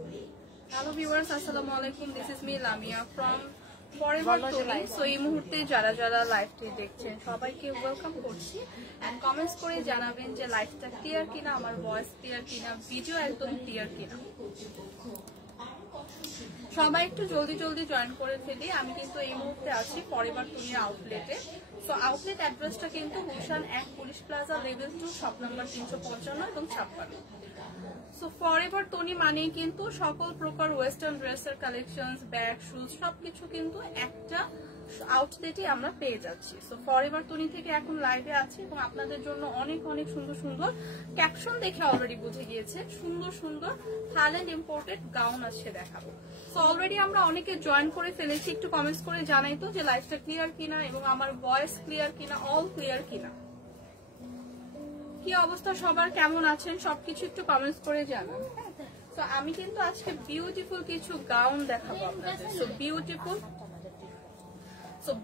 Hello viewers, assalamu alaikum. This is me Lamia from Forever Tony. So এই মুহূর্তে যারা যারা লাইভটি দেখছেন সবাইকে ওয়েলকাম করছি এন্ড কমেন্টস করে জানাবেন যে লাইভটা ক্লিয়ার কিনা, আমার ভয়েস ক্লিয়ার কিনা, ভিডিও একদম ক্লিয়ার কিনা। সবাই একটু জলদি জলদি জয়েন করে ফেলি। আমি কিন্তু এই মুহূর্তে আছি ফরএভার টনির আউটলেটে। সো আউটলেট অ্যাড্রেসটা কিন্তু Gulshan 1 police plaza level 2 shop number 355 এবং 56। সো ফরএভার টনি মানেই কিন্তু সকল প্রকার ওয়েস্টার্ন ড্রেসের কালেকশনস, ব্যাগ, শুজ সবকিছু কিন্তু একটা আউটলেটে আমরা পেয়ে যাচ্ছি। সো ফরএভার টনি থেকে এখন লাইভে আছি এবং আপনাদের জন্য অনেক অনেক সুন্দর সুন্দর ক্যাপশন দেখে অলরেডি বুঝে গিয়েছে সুন্দর সুন্দর থাইল্যান্ড ইম্পোর্টেড গাউন আছে দেখাবো। সো অলরেডি আমরা অনেকে জয়েন করে ফেলেছি, একটু কমেন্টস করে জানাই তো যে লাইভটা ক্লিয়ার কিনা এবং আমার ভয়েস ক্লিয়ার কিনা, অল ক্লিয়ার কিনা। কি অবস্থা সবার, কেমন আছেন সবকিছু একটু কমেন্টস করে জানান। তো আমি কিন্তু আজকে বিউটিফুল কিছু গাউন দেখাবো আপনাদের। সো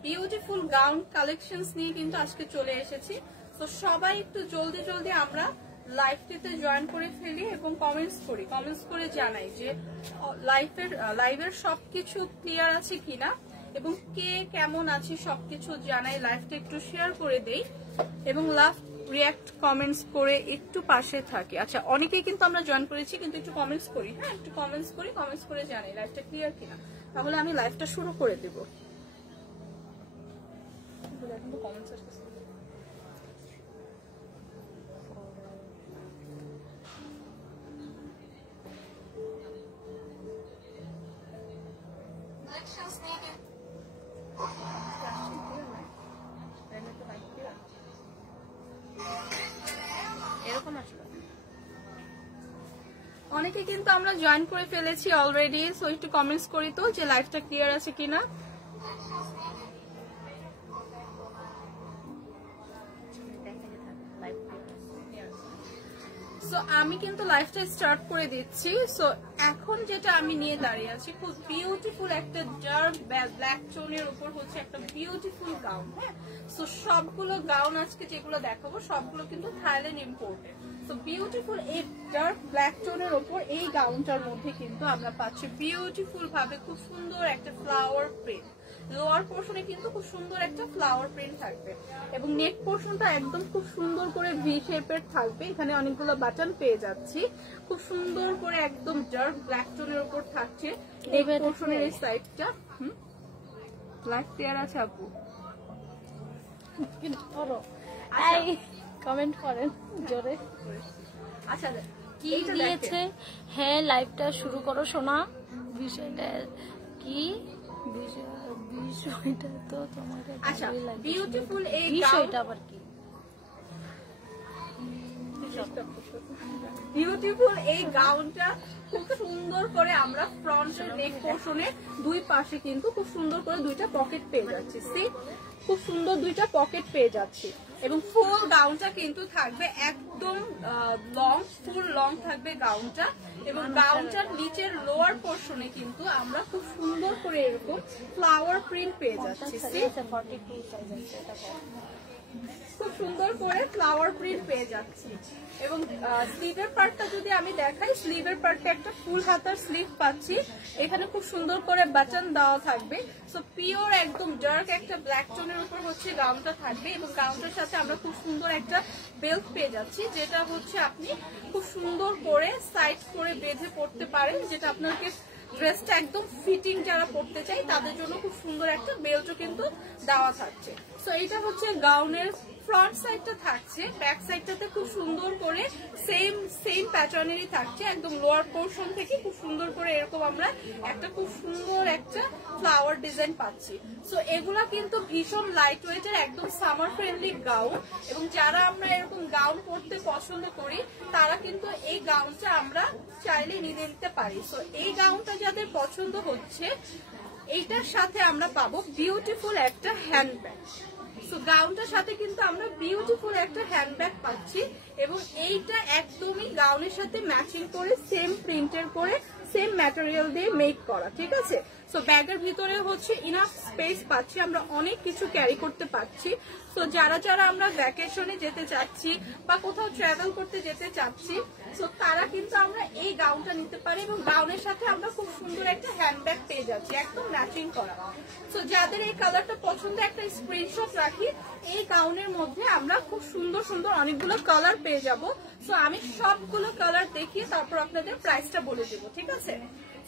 বিউটিফুল গাউন কালেকশনস নিয়ে কিন্তু আজকে চলে এসেছি। তো সবাই একটু জলদি জলদি আমরা লাইভটিতে জয়েন করে ফেলি এবং কমেন্টস করে জানাই যে লাইভের সবকিছু ক্লিয়ার আছে কিনা এবং কে কেমন আছে সবকিছু জানাই। লাইভটা একটু শেয়ার করে দেই এবং লাভ রিঅ্যাক্ট কমেন্টস করে একটু পাশে থাকি। আচ্ছা, অনেকেই কিন্তু আমরা জয়েন করেছি, কিন্তু একটু কমেন্টস করি। হ্যাঁ, একটু কমেন্টস করে জানাই লাইভটা ক্লিয়ার কিনা, তাহলে আমি লাইভটা শুরু করে দেব। অনেকে কিন্তু আমরা জয়েন করে ফেলেছি অলরেডি। সো একটু কমেন্টস করি তো যে লাইভটা ক্লিয়ার আছে কিনা। সো আমি কিন্তু লাইভটা স্টার্ট করে দিচ্ছি। সো এখন যেটা আমি নিয়ে দাঁড়িয়ে আছি খুব বিউটিফুল একটা ডার্ক ব্ল্যাক টোনের উপর হচ্ছে একটা বিউটিফুল গাউন। হ্যাঁ, সো সবগুলো গাউন আজকে যেগুলো দেখাবো সবগুলো কিন্তু থাইল্যান্ড ইম্পোর্টেড। সো বিউটিফুল এই ডার্ক ব্ল্যাক টোনের উপর এই গাউনটার মধ্যে কিন্তু আমরা পাচ্ছি বিউটিফুল ভাবে খুব সুন্দর একটা ফ্লাওয়ার প্রিন্ট। লোয়ার পোর্শনে কিন্তু খুব সুন্দর একটা ফ্লাওয়ার প্রিন্ট থাকবে এবং নেক পোর্শনটা একদম খুব সুন্দর করে ভি শেপের থাকবে। এখানে অনেকগুলো বাটন পেয়ে যাচ্ছি, খুব সুন্দর করে একদম ডার্ক ব্ল্যাক টোনের উপর থাকছে নেক পোর্শনের এই সাইডটা। ব্ল্যাক পেয়ার আছে আপু, কমেন্ট করেন জোরে। আচ্ছা কি দিয়েছে? হ্যাঁ, লাইভটা শুরু করো সোনা। বিষয়টা কি? বিষয়টা তো তোমাকে আচ্ছা বিউটিফুল এই বিষয়টা আবার কি? বিউটিফুল এই গাউনটা খুব সুন্দর করে আমরা ফ্রন্টের নেক পোর্শনে দুই পাশে কিন্তু খুব সুন্দর করে দুইটা পকেট পেয়ে যাচ্ছি। খুব সুন্দর দুইটা পকেট পেয়ে যাচ্ছি এবং ফুল গাউনটা কিন্তু থাকবে একদম ফুল লং থাকবে গাউনটা এবং গাউনটার নিচের লোয়ার পোর্শনে কিন্তু আমরা খুব সুন্দর করে এরকম ফ্লাওয়ার প্রিন্ট পেয়ে যাচ্ছি। খুব সুন্দর করে ফ্লাওয়ার প্রিন্ট পেয়ে যাচ্ছি এবং স্লিভের পার্টটা যদি আমি দেখাই, স্লিভের পার্টটা একটা ফুল হাতার স্লিভ পাচ্ছি। এখানে খুব সুন্দর করে বাটন দেওয়া থাকবে। সো পিওর একদম ডার্ক একটা ব্ল্যাক টোনের উপর হচ্ছে গাউনটা থাকবে এবং গাউনটার সাথে আমরা খুব সুন্দর একটা বেল্ট পেয়ে যাচ্ছি, যেটা হচ্ছে আপনি খুব সুন্দর করে সাইড করে বেঁধে পড়তে পারেন, যেটা আপনাকে ড্রেসটা একদম ফিটিং যারা পড়তে চাই তাদের জন্য খুব সুন্দর একটা বেল্টও কিন্তু দেওয়া থাকছে। সো এইটা হচ্ছে গাউনের ফ্রন্ট সাইডটা থাকছে, ব্যাক সাইডটাতে খুব সুন্দর করে সেম প্যাটার্নেরই থাকছে। একদম লোয়ার পোর্শন থেকে খুব সুন্দর করে এরকম আমরা একটা খুব সুন্দর একটা ফ্লাওয়ার ডিজাইন পাচ্ছি। সো এগুলা কিন্তু ভীষণ লাইট ওয়েটের একদম সামার ফ্রেন্ডলি গাউন এবং যারা আমরা এরকম গাউন পরতে পছন্দ করি তারা কিন্তু এই গাউনটা আমরা চাইলে নিয়ে নিতে পারি। সো এই গাউনটা যাদের পছন্দ হচ্ছে এইটার সাথে আমরা পাবো বিউটিফুল একটা হ্যান্ডব্যাগ। সো গাউনটার সাথে কিন্তু আমরা বিউটিফুল একটা হ্যান্ডব্যাগ পাচ্ছি এবং এইটা একদমই গাউনের সাথে ম্যাচিং করে সেম প্রিন্টের করে সেম ম্যাটেরিয়াল দিয়ে মেক করা। ঠিক আছে, সো ব্যাগের ভিতরে হচ্ছে ইনাফ স্পেস পাচ্ছি, আমরা অনেক কিছু ক্যারি করতে পারছি। সো যারা যারা আমরা ভ্যাকেশনে যেতে চাচ্ছি বা কোথাও ট্রাভেল করতে যেতে চাচ্ছি সো তারা কিন্তু আমরা এই গাউনটা নিতে পারি এবং গাউনের গাউনের সাথে আমরা খুব সুন্দর একটা হ্যান্ডব্যাগ পেয়ে যাচ্ছি, একদম ম্যাচিং করা। তো যাদের এই কালারটা পছন্দ একটা স্ক্রিনশট রাখি। এই গাউনের মধ্যে আমরা খুব সুন্দর সুন্দর অনেকগুলো কালার পেয়ে যাব। তো আমি সবগুলো কালার দেখিয়ে তারপর আপনাদের প্রাইসটা বলে দেবো, ঠিক আছে?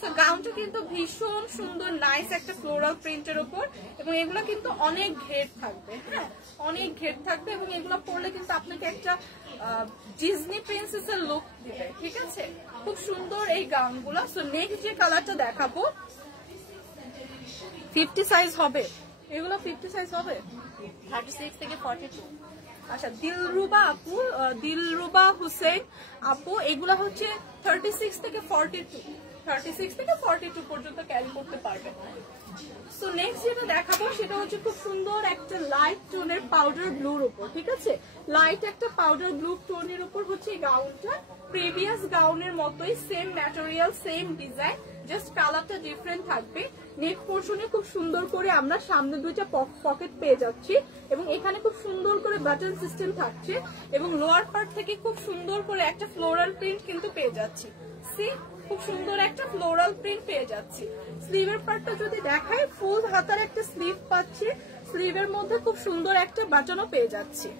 তো গাউনটা কিন্তু ভীষণ সুন্দর নাইস একটা ফ্লোরাল প্রিন্টের উপর, এবং এগুলো কিন্তু অনেক ঘের থাকবে, হ্যাঁ অনেক ঘের থাকবে, এবং এগুলো পরলে কিন্তু আপনাকে একটা ডিজনি প্রিন্সেসের লুক দিবে, ঠিক আছে? খুব সুন্দর এই গাউনগুলো। সো নেক্সট যে কালারটা দেখাবো 50 সাইজ হবে, এগুলো 50 সাইজ হবে 36 থেকে 42। আচ্ছা দিলরুবা আপু, দিলরুবা হুসেন আপু, এগুলো হচ্ছে 36 থেকে 42, 36 থেকে 42 পর্যন্ত ক্যারি করতে পারবেন। সো নেক্সট যেটা দেখাবো সেটা হচ্ছে খুব সুন্দর একটা লাইট টোনের পাউডার ব্লুর উপর, ঠিক আছে? লাইট একটা পাউডার ব্লু টোনের উপর হচ্ছে এই গাউনটা। প্রিভিয়াস গাউনের মতোই same material, same design, just কালারটা ডিফারেন্ট থাকবে। নেক পোর্শনে খুব সুন্দর করে আমরা সামনে দুইটা পকেট পেয়ে যাচ্ছি, এবং এখানে খুব সুন্দর করে বাটন সিস্টেম থাকছে, এবং লোয়ার পার্ট থেকে খুব সুন্দর করে একটা ফ্লোরাল প্রিন্ট কিন্তু পেয়ে যাচ্ছি। সি খুব সুন্দর একটা ফ্লোরাল প্রিন্ট পেয়ে যাচ্ছি। স্লিভের পার্টটা যদি দেখাই, ফুল হাতার একটা স্লিভ পাচ্ছি, স্লিভের মধ্যে খুব সুন্দর একটা বাটনও পেয়ে যাচ্ছি।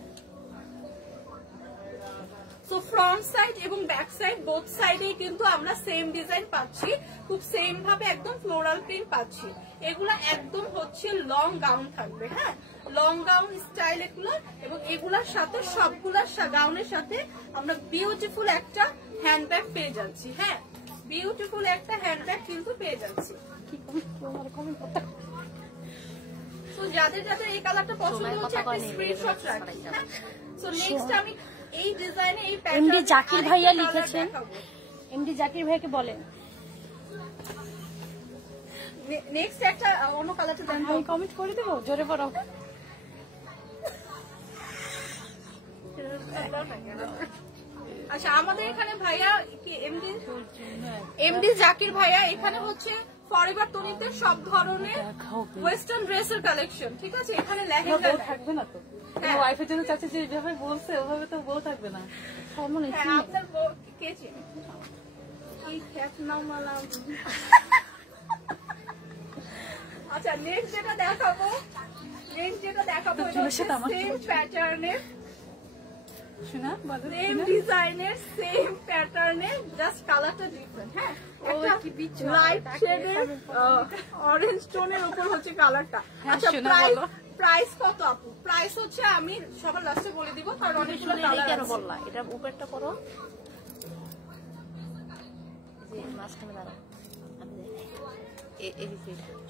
সো ফ্রন্ট সাইড এবং ব্যাক সাইড বোথ সাইডে কিন্তু আমরা সেম ডিজাইন পাচ্ছি, খুব সেম ভাবে একদম ফ্লোরাল প্রিন্ট পাচ্ছি। এগুলা একদম হচ্ছে লং গাউন থাকবে, হ্যাঁ লং গাউন স্টাইল এগুলো, এবং এগুলার সাথে সবগুলা গাউনের সাথে আমরা বিউটিফুল একটা হ্যান্ডব্যাগ পেয়ে যাচ্ছি, হ্যাঁ বিউটিফুল একটা হ্যান্ডব্যাগ কিন্তু পেয়ে যাচ্ছি। তো যাদের যাদের এই কালারটা পছন্দ হচ্ছে একটা স্ক্রিনশট রাখি, হ্যাঁ? সো নেক্সট আমি এই ডিজাইনে এই প্যাটার্ন এমডি জাকির ভাইয়া লিখেছেন, এমডি জাকির ভাইকে বলেন নেক্সট একটা অন্য কালারটা দেন, আমি কমেন্ট করে দেবো, জোরে পড়ো। আচ্ছা আমাদের এখানে ভাইয়া এমডি জাকির ভাইয়া এখানে হচ্ছে ফরএভার তনিতে সব ধরনের ওয়েস্টার্ন ড্রেসের কালেকশন, ঠিক আছে? এখানে লেহেঙ্গা থাকবে না তো, ওয়াইফের জন্য চাচ্ছে যে যেভাবে বলছে ওভাবে তো বউ থাকবে না। আপনার কে চিনি এই খ্যাত নাও মালাম। আচ্ছা নেক্সট যেটা দেখাবো সেম প্যাটার্নের, শোনা সেম ডিজাইনের, সেম প্যাটার্নের, জাস্ট কালারটা ডিফারেন্ট, হ্যাঁ একটা লাইট শেডের অরেঞ্জ টোনের উপর হচ্ছে কালারটা। আচ্ছা প্রাইস কত আপু? প্রাইস হচ্ছে আমি সবার লাস্টে বলে দিব, কারণ অনেকগুলো কালার কেন বললা, এটা উপরটা করো, যে মাঝখানে দাঁড়াও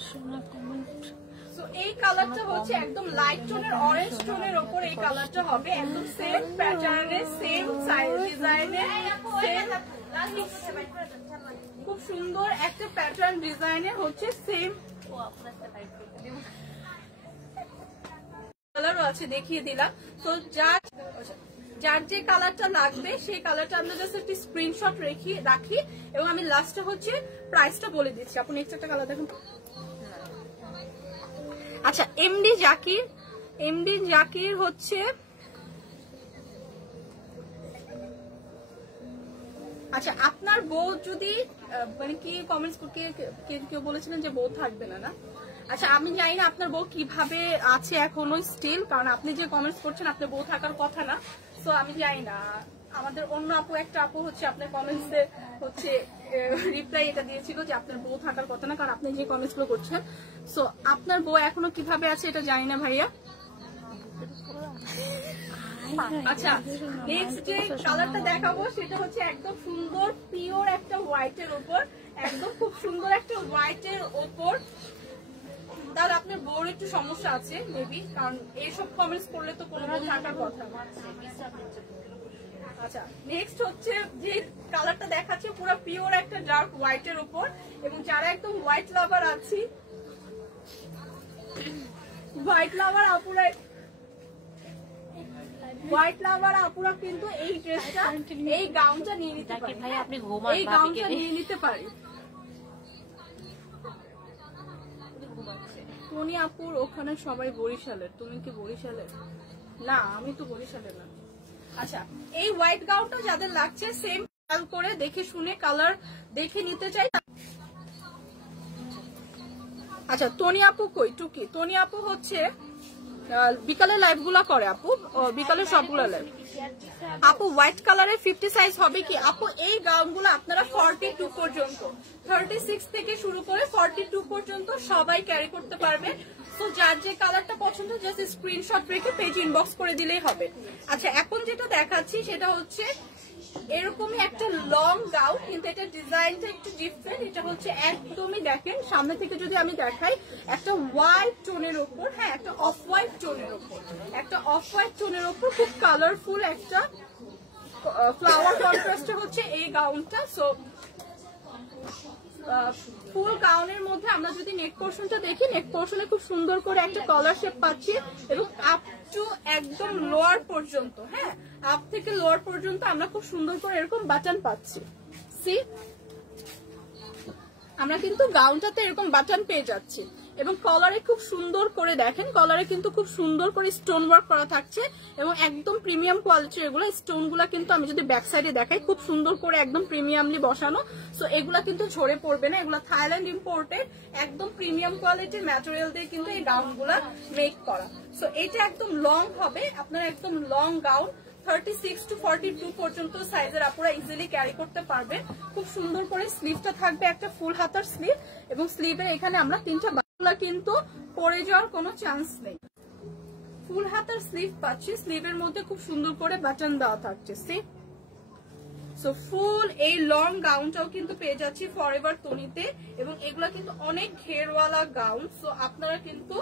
শোনা কমেন্ট। সো এই কালারটা হচ্ছে একদম লাইট টোনের অরেঞ্জ টোনের উপর এই কালারটা হবে, একদম সেম প্যাটার্নের, সেম সাইজ ডিজাইনের, সেম খুব সুন্দর একটা প্যাটার্ন ডিজাইনের হচ্ছে সেম কালারও আছে, দেখিয়ে দিলাম। তো যার যে কালারটা লাগবে সেই কালারটা আমরা জাস্ট একটি স্ক্রিনশট রাখি, এবং আমি লাস্টে হচ্ছে প্রাইসটা বলে দিচ্ছি। আপনি নেক্সট একটা কালার দেখুন। আচ্ছা এমডি জাকির হচ্ছে, আচ্ছা আপনার বউ যদি মানে কি কমেন্টস কেউ বলেছিলেন যে বউ থাকবে না, না? আচ্ছা আমি জানি না আপনার বউ কিভাবে আছে এখনো স্টিল, কারণ আপনি যে কমেন্টস করছেন আপনার বউ থাকার কথা না। সো আমি জানি না, আমাদের অন্য আপু একটা আপু হচ্ছে আপনার কমেন্টসে হচ্ছে রিপ্লাই এটা দিয়েছিল যে আপনার বউ থাকার কথা না, কারণ আপনি যে কমেন্টস গুলো করছেন। সো আপনার বউ এখনো কিভাবে আছে এটা জানি না ভাইয়া। আচ্ছা নেক্সট যে কালারটা দেখাবো সেটা হচ্ছে একদম সুন্দর পিওর একটা হোয়াইটের উপর, একদম খুব সুন্দর একটা হোয়াইটের উপর। তাহলে আপনার বউর একটু সমস্যা আছে মেবি, কারণ এইসব কমেন্টস করলে তো কোনো বউ থাকার কথা। আচ্ছা নেক্সট হচ্ছে যে কালারটা দেখাচ্ছে পুরো পিওর একটা ডার্ক হোয়াইটের উপর, এবং যারা একদম হোয়াইট লাভার আছি, হোয়াইট লাভার আপুরা কিন্তু এই ড্রেসটা, এই গাউনটা নিয়ে নিতে পারে, ভাই আপনি এই গাউনটা নিয়ে নিতে পারে। টনি আপুর ওখানে সবাই বরিশালের, তুমি কি বরিশালের? না আমি তো বরিশালের না। আচ্ছা এই হোয়াইট গাউনটা যাদের লাগছে সেম করে দেখে শুনে কালার দেখে নিতে চাই। আচ্ছা তনি আপু কই টুকি? তনি আপু হচ্ছে বিকালে লাইভ গুলা করে আপু, বিকালে সবগুলো লাইভ। আপু হোয়াইট কালারের 50 সাইজ হবে কি আপু? এই গাউন গুলো আপনারা 42 পর্যন্ত, 36 থেকে শুরু করে 42 পর্যন্ত সবাই ক্যারি করতে পারবে। তো যার যে কালারটা পছন্দ জাস্ট স্ক্রিনশট রেখে পেজ ইনবক্স করে দিলেই হবে। আচ্ছা এখন যেটা দেখাচ্ছি সেটা হচ্ছে এরকমই একটা লং গাউন, কিন্তু এটা ডিজাইনটা একটু ডিফারেন্ট। এটা হচ্ছে একদমই দেখেন সামনে থেকে যদি আমি দেখাই একটা হোয়াইট টোনের উপর, হ্যাঁ একটা অফ হোয়াইট টোনের উপর, একটা অফ হোয়াইট টোনের উপর খুব কালারফুল একটা ফ্লাওয়ার কন্ট্রাস্টে হচ্ছে এই গাউনটা। সো ফুল গাউনের মধ্যে আমরা যদি নেক পোর্শনটা দেখি, নেক পোর্শনে খুব সুন্দর করে একটা কলার শেপ পাচ্ছি এবং আপ টু একদম লোয়ার পর্যন্ত, হ্যাঁ আপ থেকে লোয়ার পর্যন্ত আমরা খুব সুন্দর করে এরকম বাটন পাচ্ছি। সি আমরা কিন্তু গাউনটাতে এরকম বাটন পেয়ে যাচ্ছি এবং কলারে খুব সুন্দর করে দেখেন, কলারে কিন্তু খুব সুন্দর করে স্টোন ওয়ার্ক করা থাকছে এবং একদম প্রিমিয়াম কোয়ালিটির এগুলো। স্টোন গুলা কিন্তু আমি যদি ব্যাক সাইডে দেখাই খুব সুন্দর করে একদম প্রিমিয়ামলি বসানো। সো এগুলা কিন্তু ঝরে পড়বে না, এগুলা থাইল্যান্ড ইম্পোর্টেড একদম প্রিমিয়াম কোয়ালিটির ম্যাটেরিয়াল দিয়ে কিন্তু এই গাউন গুলা মেক করা। সো এটা একদম লং হবে, আপনারা একদম লং গাউন 36 to 42 পর্যন্ত সাইজের আপনারা ইজিলি ক্যারি করতে পারবেন। খুব সুন্দর করে স্লিভটা থাকবে একটা ফুল হাতার স্লিভ এবং স্লিভের এখানে আমরা 3টা বাটন কিন্তু পরে যাওয়ার কোনো চান্স নেই। ফুল হাতার স্লিভ পাচ্ছি, স্লিভের মধ্যে খুব সুন্দর করে বাটন দেওয়া থাকছে। সো ফুল এই লং গাউনটাও কিন্তু পেয়ে যাচ্ছি ফরএভার তনিতে এবং এগুলা কিন্তু অনেক ঘেরওয়ালা গাউন। সো আপনারা কিন্তু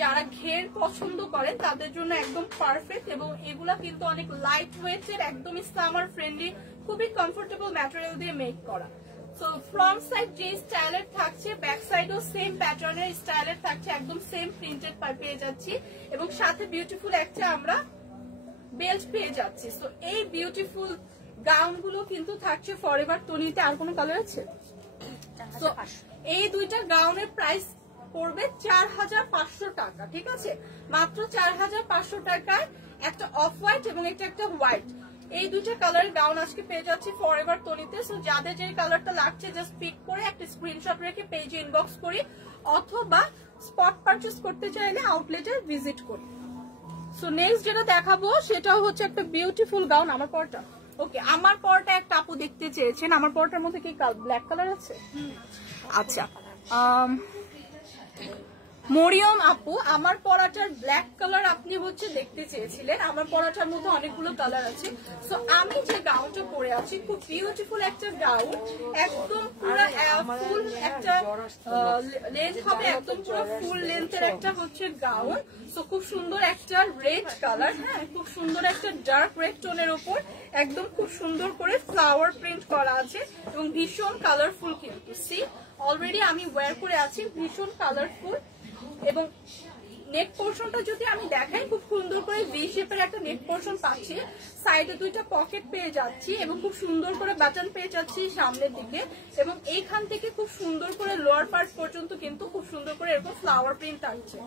যারা ঘের পছন্দ করেন তাদের জন্য একদম পারফেক্ট এবং এগুলা কিন্তু অনেক লাইট ওয়েটের, একদমই সামার ফ্রেন্ডলি, খুবই কমফোর্টেবল ম্যাটেরিয়াল দিয়ে মেক করা। সো ফ্রন্ট সাইড যে স্টাইলের থাকছে ব্যাক সাইডও সেম প্যাটার্নের স্টাইলের থাকছে, একদম সেম প্রিন্টেড পেয়ে যাচ্ছি এবং সাথে বিউটিফুল একটা আমরা বেল্ট পেয়ে যাচ্ছি। সো এই বিউটিফুল গাউন গুলো কিন্তু থাকছে ফরএভার তনিতে। আর কোনো কালার আছে? তো এই দুইটা গাউনের প্রাইস পড়বে 4500 টাকা, ঠিক আছে? মাত্র 4500 টাকায় একটা অফ হোয়াইট এবং একটা হোয়াইট, এই দুইটা কালারের গাউন আজকে পেয়ে যাচ্ছি ফরএভার তনিতে। সো যাদের যে কালারটা লাগছে জাস্ট পিক করে একটা স্ক্রিনশট রেখে পেজে ইনবক্স করি অথবা স্পট পারচেজ করতে চাইলে আউটলেটে ভিজিট করি। সো নেক্সট যেটা দেখাবো সেটাও হচ্ছে একটা বিউটিফুল গাউন। আমার পরটা ওকে, আমার পরটা একটা আপু দেখতে চেয়েছেন, আমার পরটার মধ্যে কি ব্ল্যাক কালার আছে? আচ্ছা মরিয়ম আপু, আমার পরাটার ব্ল্যাক কালার আপনি হচ্ছে দেখতে চেয়েছিলেন। আমার পরাটার মধ্যে অনেকগুলো কালার আছে। সো আমি যে গাউনটা পরে আছি খুব বিউটিফুল একটা গাউন, একদম পুরো ফুল একটা লেন্থ হবে, একদম পুরো ফুল লেন্থের একটা হচ্ছে গাউন। সো খুব সুন্দর একটা রেড কালার, হ্যাঁ খুব সুন্দর একটা ডার্ক রেড টোনের উপর একদম খুব সুন্দর করে ফ্লাওয়ার প্রিন্ট করা আছে এবং ভীষণ কালারফুল কিন্তু। সি অলরেডি আমি ওয়্যার করে আছি, ভীষণ কালারফুল এবং নেক পোর্শনটা যদি আমি দেখাই খুব সুন্দর করে ভি শেপের একটা নেক পোর্শন পাচ্ছি, সাইডে দুইটা পকেট পেয়ে যাচ্ছি এবং খুব সুন্দর করে বাটন পেয়ে যাচ্ছি সামনের দিকে এবং এইখান থেকে খুব সুন্দর করে লোয়ার পার্ট পর্যন্ত কিন্তু খুব সুন্দর করে এরকম ফ্লাওয়ার প্রিন্ট থাকছে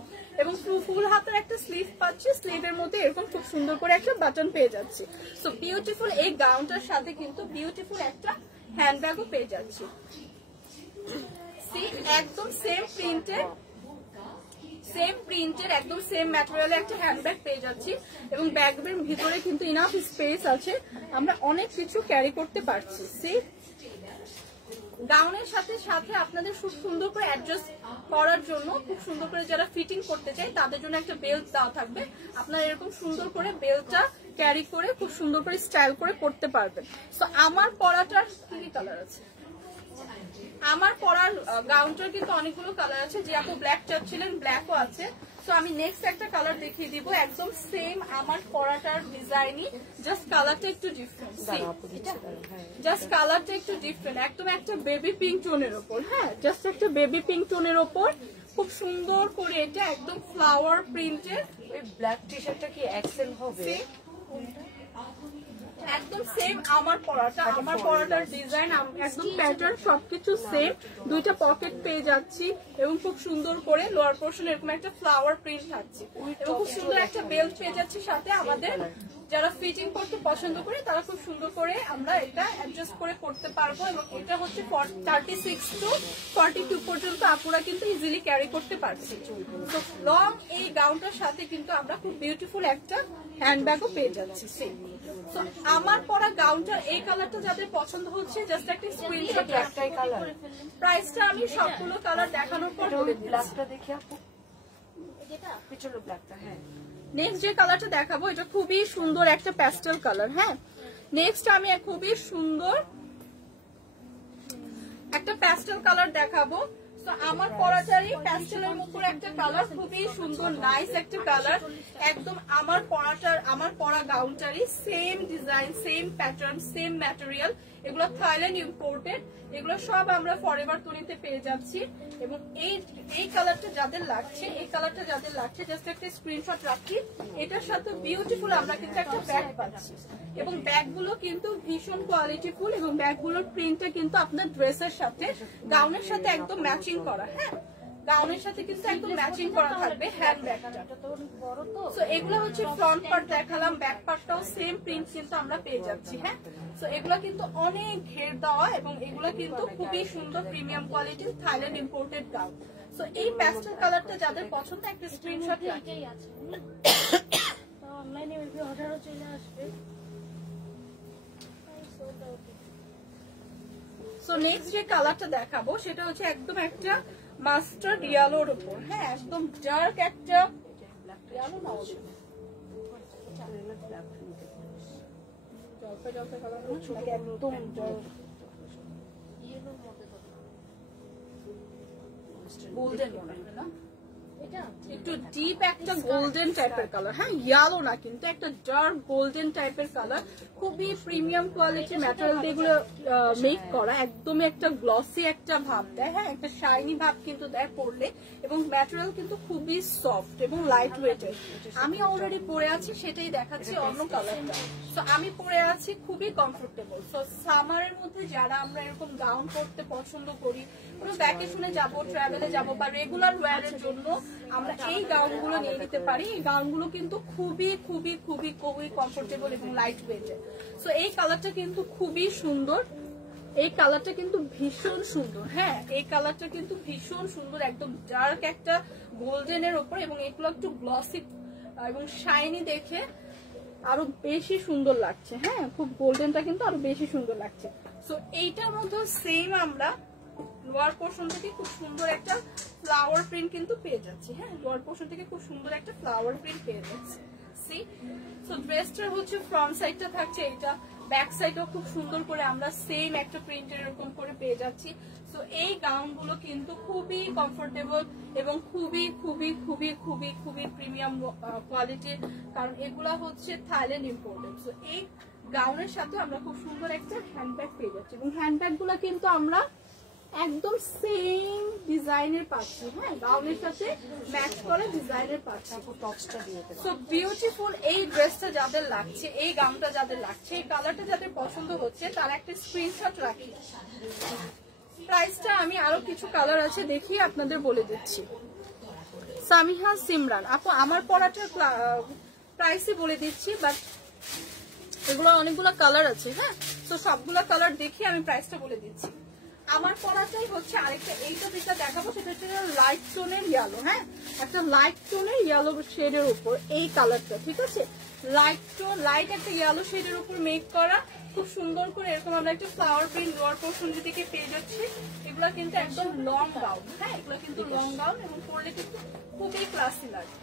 এবং ফুল হাতের একটা স্লিভ পাচ্ছি, স্লিভের মধ্যে এরকম খুব সুন্দর করে একটা বাটন পেয়ে যাচ্ছি। সো বিউটিফুল এই গাউনটার সাথে কিন্তু বিউটিফুল একটা হ্যান্ডব্যাগও পেয়ে যাচ্ছি। একদম সেম প্রিন্টের একদম সেম ম্যাটেরিয়ালে একটা হ্যান্ডব্যাগ পেয়ে যাচ্ছি এবং ব্যাগের ভিতরে কিন্তু ইনাফ স্পেস আছে, আমরা অনেক কিছু ক্যারি করতে পারছি। সি গাউনের সাথে সাথে আপনাদের খুব সুন্দর করে অ্যাডজাস্ট করার জন্য খুব সুন্দর করে যারা ফিটিং করতে চায় তাদের জন্য একটা বেল্ট দেওয়া থাকবে, আপনারা এরকম সুন্দর করে বেল্টটা ক্যারি করে খুব সুন্দর করে স্টাইল করে পড়তে পারবেন। সো আমার পরাটার কি কালার আছে? আমার পরার গাউনটার কিন্তু অনেকগুলো কালার আছে, যে আপু ব্ল্যাক চাচ্ছিলেন ব্ল্যাকও আছে। সো আমি নেক্সট একটা কালার দেখিয়ে দিব, একদম সেম আমার পরাটার ডিজাইনই, জাস্ট কালারটা একটু ডিফারেন্ট, জাস্ট কালারটা একটু ডিফারেন্ট, একদম একটা বেবি পিঙ্ক টোনের ওপর, হ্যাঁ জাস্ট একটা বেবি পিঙ্ক টোনের ওপর খুব সুন্দর করে এটা একদম ফ্লাওয়ার প্রিন্টের। ওই ব্ল্যাক টি শার্টটা কি এক্সেল হবে? একদম সেম আমার পরাটার ডিজাইন একদম প্যাটার্ন সবকিছু সেম, দুইটা পকেট পেয়ে যাচ্ছি এবং খুব সুন্দর করে লোয়ার পোর্শন এরকম একটা ফ্লাওয়ার প্রিন্ট থাকছে এবং খুব সুন্দর একটা বেল্ট পেয়ে যাচ্ছি সাথে আমাদের যারা ফিটিং করতে পছন্দ করে তারা খুব সুন্দর করে আমরা এটা অ্যাডজাস্ট করে করতে পারবো। এবং এটা হচ্ছে 36 to 42 পর্যন্ত আপুরা কিন্তু ইজিলি ক্যারি করতে পারছি। তো লং এই গাউনটার সাথে কিন্তু আমরা খুব বিউটিফুল একটা হ্যান্ডব্যাগও পেয়ে যাচ্ছি। তো আমার পরা গাউনটার এই কালারটা যাদের পছন্দ হচ্ছে জাস্ট একটা স্ক্রিনশট একটাই কালার। প্রাইসটা আমি সবগুলো কালার দেখানোর পর বলে দিচ্ছি। ব্ল্যাকটা দেখি আপু, পিছনে ব্ল্যাকটা। হ্যাঁ, নেক্সট যে কালারটা দেখাবো এটা খুবই সুন্দর একটা প্যাস্টেল কালার। হ্যাঁ, নেক্সট আমি খুবই সুন্দর একটা প্যাস্টেল কালার দেখাবো। তো আমার পরাটারই প্যাস্টেলের উপর একটা কালার, খুবই সুন্দর নাইস একটা কালার। একদম আমার পরা গাউনটারই same design, same pattern, same material. এগুলো থাইল্যান্ড ইম্পোর্টেড, এগুলো সব আমরা ফরএভার তৈরিতে পেয়ে যাচ্ছি। এবং এই কালারটা যাদের লাগছে, এই কালারটা যাদের লাগছে জাস্ট একটা স্ক্রিনশট রাখি। এটার সাথে বিউটিফুল আমরা কিন্তু একটা ব্যাগ পাচ্ছি এবং ব্যাগগুলো কিন্তু ভীষণ কোয়ালিটিফুল এবং ব্যাগগুলোর প্রিন্টটা কিন্তু আপনার ড্রেসের সাথে, গাউনের সাথে একদম ম্যাচিং করা। হ্যাঁ, গাউনের সাথে কিন্তু একদম ম্যাচিং করা থাকবে হ্যান্ড ব্যাগটা। তো এগুলো হচ্ছে ফ্রন্ট পার্ট দেখালাম, ব্যাক পার্টটাও সেম প্রিন্ট কিন্তু আমরা পেয়ে যাচ্ছি। হ্যাঁ, তো এগুলো কিন্তু অনেক ঘের দেওয়া এবং এগুলো কিন্তু খুবই সুন্দর প্রিমিয়াম কোয়ালিটির থাইল্যান্ড ইম্পোর্টেড গাউন। তো এই প্যাস্টেল কালারটা যাদের পছন্দ একটা স্ক্রিনশট রাখি। অনলাইনে অর্ডারও চলে আসবে। সো নেক্সট যে কালারটা দেখাবো সেটা হচ্ছে একদম একটা মাস্টার্ড ইয়েলোর উপর। হ্যাঁ, একদম ডার্ক একটা ইয়েলো না, জলপাই কালার নাকি একদম গোল্ডেন না, একটু ডিপ একটা গোল্ডেন টাইপের কালার। হ্যাঁ, ইয়েলো না কিন্তু একটা ডার্ক গোল্ডেন টাইপের কালার। খুবই প্রিমিয়াম কোয়ালিটি ম্যাটেরিয়াল দিয়ে এগুলো মেক করা, একদমই একটা গ্লসি একটা ভাব দেয়। হ্যাঁ, একটা শাইনি ভাব কিন্তু দেয় পরলে এবং ম্যাটেরিয়াল কিন্তু খুবই সফট এবং লাইট ওয়েটের। আমি অলরেডি পরে আছি, সেটাই দেখাচ্ছি অন্য কালারটা। তো আমি পরে আছি খুবই কমফোর্টেবল। তো সামারের মধ্যে যারা আমরা এরকম গাউন পরতে পছন্দ করি, কোনো ভ্যাকেশনে যাবো, ট্রাভেলে যাবো বা রেগুলার ওয়্যারের জন্য আমরা এই গাউনগুলো নিয়ে নিতে পারি। এই গাউনগুলো কিন্তু খুবই খুবই খুবই খুবই কমফোর্টেবল এবং লাইট ওয়েটের। সো এই কালারটা কিন্তু খুবই সুন্দর, এই কালারটা কিন্তু ভীষণ সুন্দর। হ্যাঁ, এই কালারটা কিন্তু ভীষণ সুন্দর, একদম ডার্ক একটা গোল্ডেনের ওপর এবং এগুলো একটু গ্লসি এবং শাইনি দেখে আরো বেশি সুন্দর লাগছে। হ্যাঁ, খুব গোল্ডেনটা কিন্তু আরো বেশি সুন্দর লাগছে। সো এইটার মধ্যে সেম আমরা লোয়ার পোর্শন থেকে খুব সুন্দর একটা ফ্লাওয়ার প্রিন্ট কিন্তু পেয়ে যাচ্ছি। হ্যাঁ, লোয়ার পোর্শন থেকে খুব সুন্দর একটা ফ্লাওয়ার প্রিন্ট পেয়ে যাচ্ছি। সি, সো ড্রেসটার হচ্ছে ফ্রন্ট সাইডটা থাকছে এটা, ব্যাক সাইডও খুব সুন্দর করে আমরা সেম একটা প্রিন্টের এরকম করে পেয়ে যাচ্ছি। সো এই গাউনগুলো কিন্তু খুবই কমফোর্টেবল এবং খুবই খুবই খুবই খুবই খুবই প্রিমিয়াম কোয়ালিটির, কারণ এগুলা হচ্ছে থাইল্যান্ড ইম্পোর্টেড। সো এই গাউনের সাথে আমরা খুব সুন্দর একটা হ্যান্ডব্যাগ পেয়ে যাচ্ছি এবং হ্যান্ডব্যাগ গুলা কিন্তু আমরা একদম সেম ডিজাইনের পাচ্ছি। হ্যাঁ, গাউনের সাথে ম্যাচ করে ডিজাইনের পাচ্ছি। সো বিউটিফুল এই ড্রেসটা যাদের লাগছে, এই গাউনটা যাদের লাগছে, এই কালারটা যাদের পছন্দ হচ্ছে তার একটা স্ক্রিনশট রাখি। প্রাইসটা আমি আরো কিছু কালার আছে দেখি আপনাদের বলে দিচ্ছি। সামিহা সিমরান আপু, আমার পরাটার প্রাইসই বলে দিচ্ছি, বাট এগুলো অনেকগুলো কালার আছে। হ্যাঁ, তো সবগুলো কালার দেখি আমি প্রাইসটা বলে দিচ্ছি। আমার পরাটাই হচ্ছে আরেকটা, এইটা যেটা দেখাবো সেটা হচ্ছে লাইট টোনের ইয়েলো। হ্যাঁ, একটা লাইট টোনের ইয়েলো শেডের উপর এই কালারটা, ঠিক আছে, লাইট একটা ইয়েলো শেডের উপর মেক করা, খুব সুন্দর করে এরকম আমরা একটা ফ্লাওয়ার প্রিন্ট লোয়ার পোর্শন দিকে পেয়ে যাচ্ছি। এগুলো কিন্তু একদম লং গাউন। হ্যাঁ, এগুলো কিন্তু লং গাউন এবং পরলে কিন্তু খুবই ক্লাসি লাগে।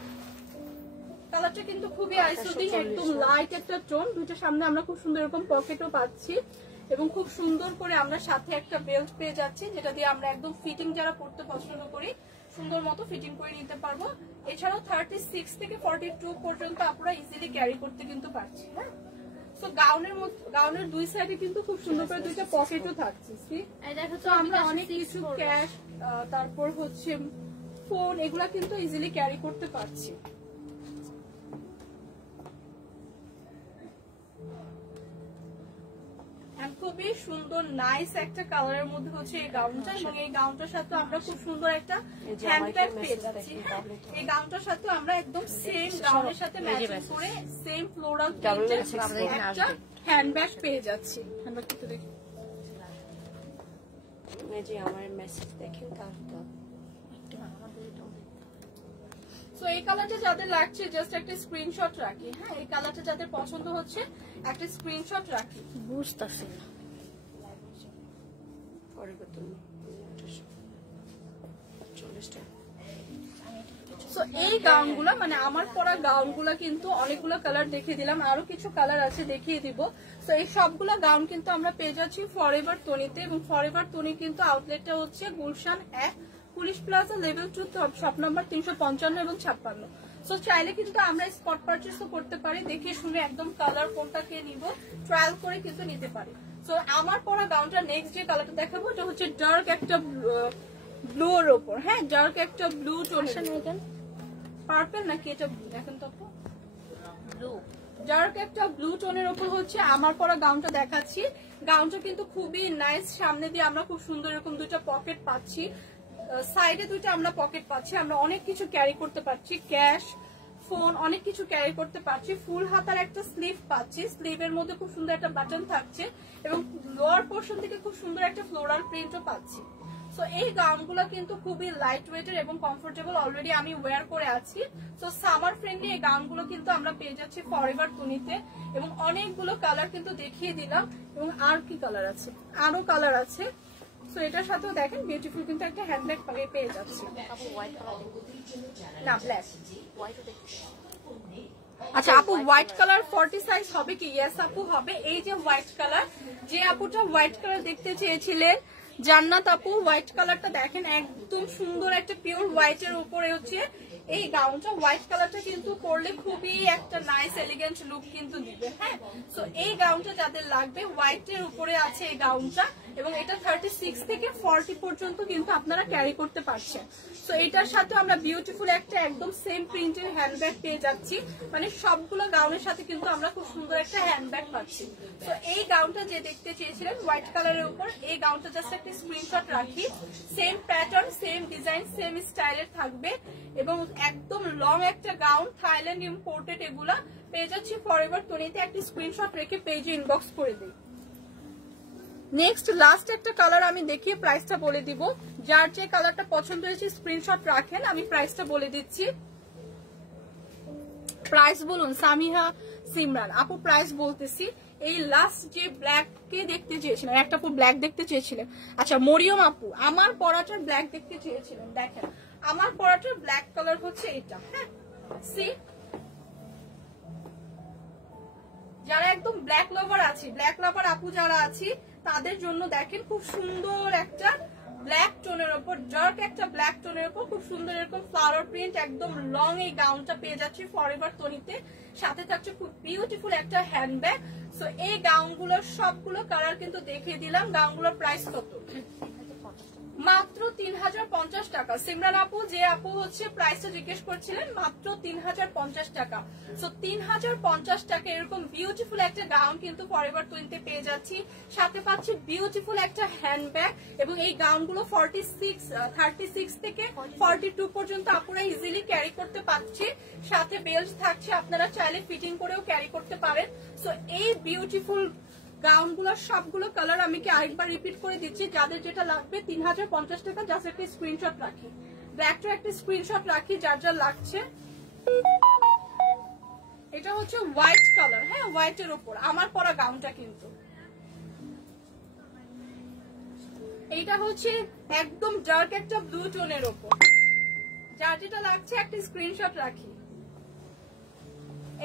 কালারটা কিন্তু খুবই আইসোটিং, একদম লাইট একটা টোন। দুটো সামনে আমরা খুব সুন্দর এরকম পকেটও পাচ্ছি এবং খুব সুন্দর করে আমরা সাথে একটা বেল্ট পেয়ে যাচ্ছি, যেটা দিয়ে আমরা একদম ফিটিং যারা পড়তে পছন্দ করি সুন্দর মতো ফিটিং করে নিতে পারবো। এছাড়াও 36 থেকে 42 পর্যন্ত আপনারা ইজিলি ক্যারি করতে কিন্তু পারছি। হ্যাঁ, সো গাউনের দুই সাইডে কিন্তু খুব সুন্দর করে দুইটা পকেটও থাকছে। তো আমরা অনেক কিছু ক্যাশ, তারপর হচ্ছে ফোন, এগুলা কিন্তু ইজিলি ক্যারি করতে পারছি। খুবই সুন্দর নাইস একটা কালারের মধ্যে হচ্ছে এই গাউনটা, এবং এই গাউনটার সাথে আমরা খুব সুন্দর একটা হ্যান্ডব্যাগ পেয়ে যাচ্ছি। এই গাউনটার সাথে আমরা একদম সেম গাউনের সাথে ম্যাচিং করে সেম ফ্লোরাল প্রিন্টের একটা হ্যান্ডব্যাগ পেয়ে যাচ্ছি। হ্যান্ডব্যাগটা একটু দেখি, যে আমার মেসেজ দেখেন কার্ডটা। সো এই কালারটা যাদের লাগছে জাস্ট একটা স্ক্রিনশট রাখি। হ্যাঁ, এই কালারটা যাদের পছন্দ হচ্ছে একটা স্ক্রিনশট রাখি। বুঝতেছি না সো এই গাউনগুলো মানে আমার পরা গাউনগুলো কিন্তু অনেকগুলো কালার দেখিয়ে দিলাম, আরো কিছু কালার আছে দেখিয়ে দিব। সো এই সবগুলো গাউন কিন্তু আমরা পেয়ে যাচ্ছি ফরএভার তনিতে, এবং ফরএভার তনি কিন্তু আউটলেটটা হচ্ছে Gulshan 1 police plaza level 2 shop number 355 এবং 56। সো চাইলে কিন্তু আমরা স্পট পারচেজও করতে পারি, দেখে শুনে একদম কালার কোনটাকে নিব ট্রায়াল করে কিন্তু নিতে পারি। সো আমার পরা গাউনটা নেক্সট যে কালারটা দেখাবো এটা হচ্ছে ডার্ক একটা ব্লু এর উপর। হ্যাঁ, ডার্ক একটা ব্লু টোনের, পার্পল নাকি এটা দেখেন তো ব্লু, ডার্ক একটা ব্লু টোনের উপর হচ্ছে আমার পরা গাউনটা দেখাচ্ছি। গাউনটা কিন্তু খুবই নাইস, সামনে দিয়ে আমরা খুব সুন্দর এরকম দুইটা পকেট পাচ্ছি, সাইডে দুইটা আমরা পকেট পাচ্ছি, আমরা অনেক কিছু ক্যারি করতে পারছি, ক্যাশ ফোন অনেক কিছু ক্যারি করতে পারছি। ফুল হাতার একটা স্লিভ পাচ্ছি, স্লিভের মধ্যে খুব সুন্দর একটা বাটন থাকছে, এবং লোয়ার পোর্শন থেকে খুব সুন্দর একটা ফ্লোরাল প্রিন্টও পাচ্ছি। সো এই গাউনগুলো কিন্তু খুবই লাইট ওয়েটের এবং কমফোর্টেবল, অলরেডি আমি ওয়্যার করে আছি। সো সামার ফ্রেন্ডলি এই গাউনগুলো কিন্তু আমরা পেয়ে যাচ্ছি ফরএভার তুনিতে, এবং অনেকগুলো কালার কিন্তু দেখিয়ে দিলাম, এবং আর কি কালার আছে, আরো কালার আছে। সো এটার সাথেও দেখেন বিউটিফুল কিন্তু একটা হ্যান্ডব্যাগ পেয়ে যাচ্ছি। না ব্ল্যাক, আচ্ছা আপু হোয়াইট কালার 40 সাইজ হবে কি? ইয়েস আপু হবে। এই যে হোয়াইট কালার, যে আপুটা হোয়াইট কালার দেখতে চেয়েছিলেন জান্নাত আপু, হোয়াইট কালারটা দেখেন একদম সুন্দর একটা পিওর হোয়াইটের উপরে হচ্ছে এই গাউনটা। হোয়াইট কালারটা কিন্তু পরলে খুবই একটা নাইস এলিগেন্ট লুক কিন্তু দিবে। হ্যাঁ, সো এই গাউনটা যাদের লাগবে হোয়াইটের উপরে আছে এই গাউনটা, এবং এটা 36 থেকে 40 পর্যন্ত কিন্তু আপনারা ক্যারি করতে পারছেন। সো এটার সাথে আমরা বিউটিফুল একটা একদম সেম প্রিন্টের হ্যান্ডব্যাগ পেয়ে যাচ্ছি, মানে সবগুলো গাউনের সাথে কিন্তু আমরা খুব সুন্দর একটা হ্যান্ডব্যাগ পাচ্ছি। তো এই গাউনটা যে দেখতে চেয়েছিলেন হোয়াইট কালারের উপর, এই গাউনটা জাস্ট একটা স্ক্রিনশট রাখি, same pattern same design same স্টাইলের থাকবে, এবং একদম লং একটা গাউন থাইল্যান্ড ইম্পোর্টেড এগুলা পেয়ে যাচ্ছি ফরএভার তনিতে। একটা স্ক্রিনশট রেখে পেজে ইনবক্স করে দিই। নেক্সট লাস্ট একটা কালার আমি দেখিয়ে প্রাইসটা বলে দিব, যার যে কালারটা পছন্দ হয়েছে স্ক্রিনশট রাখেন, আমি প্রাইসটা বলে দিচ্ছি। প্রাইস বলুন সামিহা সিমরান আপু, প্রাইস বলতেছি। এই লাস্ট যে ব্ল্যাক কে দেখতে চেয়েছিলেন, একটা আপু ব্ল্যাক দেখতে চেয়েছিলেন, আচ্ছা মরিয়ম আপু আমার পরাটার ব্ল্যাক দেখতে চেয়েছিলেন, দেখেন আমার পরাটার ব্ল্যাক কালার হচ্ছে এটা। হ্যাঁ, সি যারা একদম ব্ল্যাক লাভার আছি, ব্ল্যাক লাভার আপু যারা আছি তাদের জন্য দেখেন খুব সুন্দর একটা ব্ল্যাক টোনের উপর, ডার্ক একটা ব্ল্যাক টোনের উপর খুব সুন্দর এরকম ফ্লাওয়ার প্রিন্ট একদম লং এই গাউনটা পেয়ে যাচ্ছি ফরএভার তনিতে, সাথে থাকছে খুব বিউটিফুল একটা হ্যান্ডব্যাগ। সো এই গাউনগুলোর সবগুলো কালার কিন্তু দেখিয়ে দিলাম। গাউনগুলোর প্রাইস কত? মাত্র 3050 টাকা। সিমরান আপু যে আপু হচ্ছে প্রাইসটা জিজ্ঞেস করছিলেন, মাত্র 3050 টাকা। সো 3050 টাকা এরকম বিউটিফুল একটা গাউন কিন্তু ফরএভার তনিতে পেয়ে যাচ্ছি, সাথে পাচ্ছি বিউটিফুল একটা হ্যান্ডব্যাগ, এবং এই গাউনগুলো 36 থেকে 42 পর্যন্ত আপুরা ইজিলি ক্যারি করতে পারছি, সাথে বেল্ট থাকছে, আপনারা চাইলে ফিটিং করেও ক্যারি করতে পারেন। সো এই বিউটিফুল গাউনগুলোর সবগুলো কালার আমি কি আরেকবার রিপিট করে দিচ্ছি, যাদের যেটা লাগবে 3050 টাকা, জাস্ট একটা স্ক্রিনশট রাখি, ব্ল্যাকটা একটা স্ক্রিনশট রাখি যার যা লাগছে। এটা হচ্ছে হোয়াইট কালার, হ্যাঁ হোয়াইটের উপর আমার পরা গাউনটা কিন্তু, এইটা হচ্ছে একদম ডার্ক একটা ব্লু টোনের উপর, যার যেটা লাগছে একটা স্ক্রিনশট রাখি।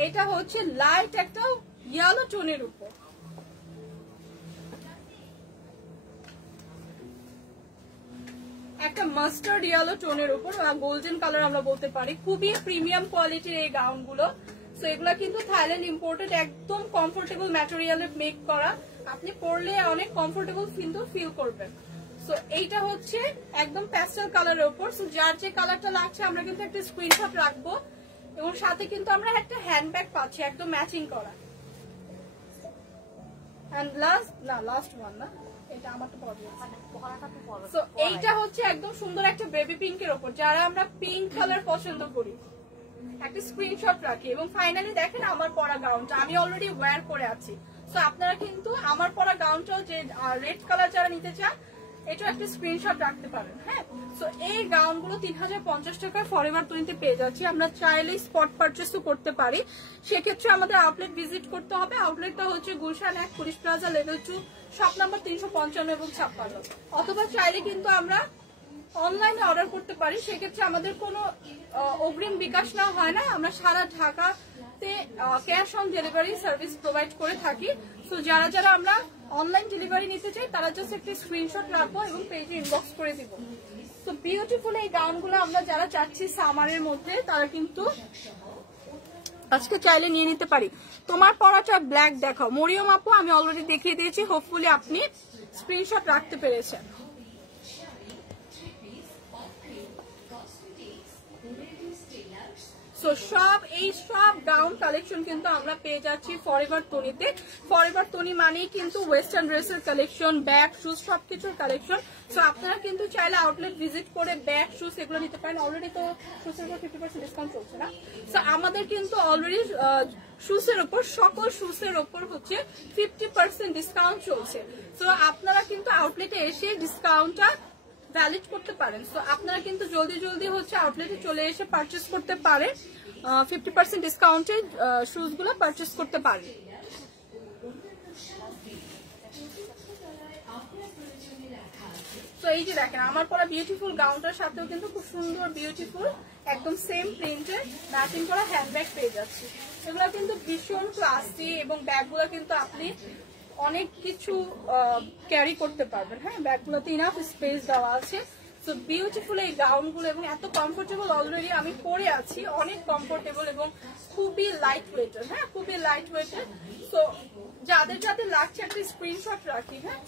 এটা হচ্ছে লাইট একটা ইয়েলো টোনের উপর, একটা মাস্টার্ড ইয়েলো টোনের উপর গোল্ডেন কালার আমরা বলতে পারি, খুবই প্রিমিয়াম কোয়ালিটির এই গাউনগুলো। সো এগুলা কিন্তু থাইল্যান্ড ইম্পোর্টেড, একদম কমফোর্টেবল ম্যাটেরিয়ালে মেক করা, আপনি পরলে অনেক কমফোর্টেবল কিন্তু ফিল করবেন। সো এইটা হচ্ছে একদম প্যাস্টেল কালারের উপর। সো যার যে কালারটা লাগছে আমরা কিন্তু একটা স্ক্রিনশট রাখবো, এবং সাথে কিন্তু আমরা একটা হ্যান্ডব্যাগ পাচ্ছি একদম ম্যাচিং করা। এন্ড লাস্ট ওয়ান না, এটা আমার তো পড়া আছে। সো এইটা হচ্ছে একদম সুন্দর একটা বেবি পিঙ্কের উপর, যারা আমরা পিঙ্ক কালার পছন্দ করি একটা স্ক্রিনশট রাখি। এবং ফাইনালি দেখেন আমার পরা গাউনটা আমি অলরেডি ওয়্যার করে আছি। সো আপনারা কিন্তু আমার পরা গাউনটাও যে রেড কালার যারা নিতে চান এটা একটা স্ক্রিনশট রাখতে পারেন। হ্যাঁ, সো এই গাউনগুলো 3050 টাকায় ফরএভার 20 পেয়ে যাচ্ছি। আমরা চাইলে স্পট পারচেসও করতে পারি, সেক্ষেত্রে আমাদের আউটলেট ভিজিট করতে হবে। আউটলেটটা হচ্ছে Gulshan 1 police plaza level 2 shop number 355 এবং 56। অথবা চাইলে কিন্তু আমরা অনলাইনে অর্ডার করতে পারি, সেক্ষেত্রে আমাদের কোনো অগ্রিম বিকাশ না হয় না, আমরা সারা ঢাকাতে cash on delivery service provide করে থাকি। সো যারা যারা আমরা অনলাইন ডেলিভারি নিতে চাই তারা জাস্ট একটা স্ক্রিনশট রাখবো এবং পেজে ইনবক্স করে দিব। তো বিউটিফুল এই গাউনগুলো আমরা যারা চাচ্ছি সামারের মধ্যে তারা কিন্তু আজকে চাইলে নিয়ে নিতে পারি। তোমার পরাটা ব্ল্যাক দেখাও মরিয়ম আপু, আমি অলরেডি দেখিয়ে দিয়েছি, হোপফুলি আপনি স্ক্রিনশট রাখতে পেরেছেন। সো এই সব গাউন কালেকশন কিন্তু আমরা পেয়ে যাচ্ছি ফরএভার তনিতে। ফরএভার তনি মানেই কিন্তু ওয়েস্টার্ন ড্রেসের কালেকশন, ব্যাগ, শুজ সবকিছুর কালেকশন। সো আপনারা কিন্তু চাইলে আউটলেট ভিজিট করে ব্যাগ, শুজ এগুলো নিতে পারেন। অলরেডি তো শুজের উপর 50% ডিসকাউন্ট চলছে না। সো আমাদের কিন্তু অলরেডি শুজের উপর, সকল শুজের উপর হচ্ছে 50% ডিসকাউন্ট চলছে। সো আপনারা কিন্তু আউটলেটে এসে ডিসকাউন্টটা ভ্যালিড করতে পারেন। সো আপনারা কিন্তু জলদি জলদি হচ্ছে আউটলেটে চলে এসে পারচেস করতে পারেন, 50% ডিসকাউন্টে শুজ গুলো পারচেস করতে পারেন। তো এই যে দেখেন আমার পরা বিউটিফুল গাউনটার সাথেও কিন্তু খুব সুন্দর বিউটিফুল একদম সেম প্রিন্টের ম্যাচিং করা হ্যান্ডব্যাগ পেয়ে যাচ্ছে। এগুলো কিন্তু ভীষণ ক্লাসি এবং ব্যাগগুলো কিন্তু আপনি অনেক কিছু ক্যারি করতে পারবেন। হ্যাঁ, ব্যাগগুলোতে ইনাফ স্পেস দেওয়া আছে। সো বিউটিফুল এই গাউনগুলো এবং এত কমফোর্টেবল, অলরেডি আমি পরে আছি, অনেক কমফোর্টেবল এবং খুবই লাইট ওয়েটের। হ্যাঁ, খুবই লাইট ওয়েটের। সো যাদের যাদের লাগছে একটা স্ক্রিনশট রাখি। হ্যাঁ,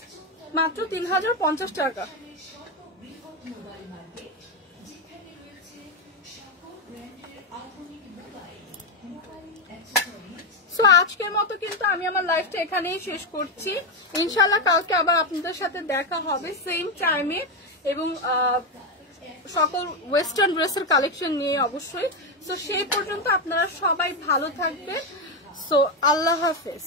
মাত্র 3050 টাকা। সো আজকের মতো কিন্তু আমি আমার লাইফটা এখানেই শেষ করছি। ইনশাল্লাহ কালকে আবার আপনাদের সাথে দেখা হবে সেম টাইমে এবং সকল ওয়েস্টার্ন ড্রেসের কালেকশন নিয়ে অবশ্যই। সো সেই পর্যন্ত আপনারা সবাই ভালো থাকবেন। সো আল্লাহ হাফেজ।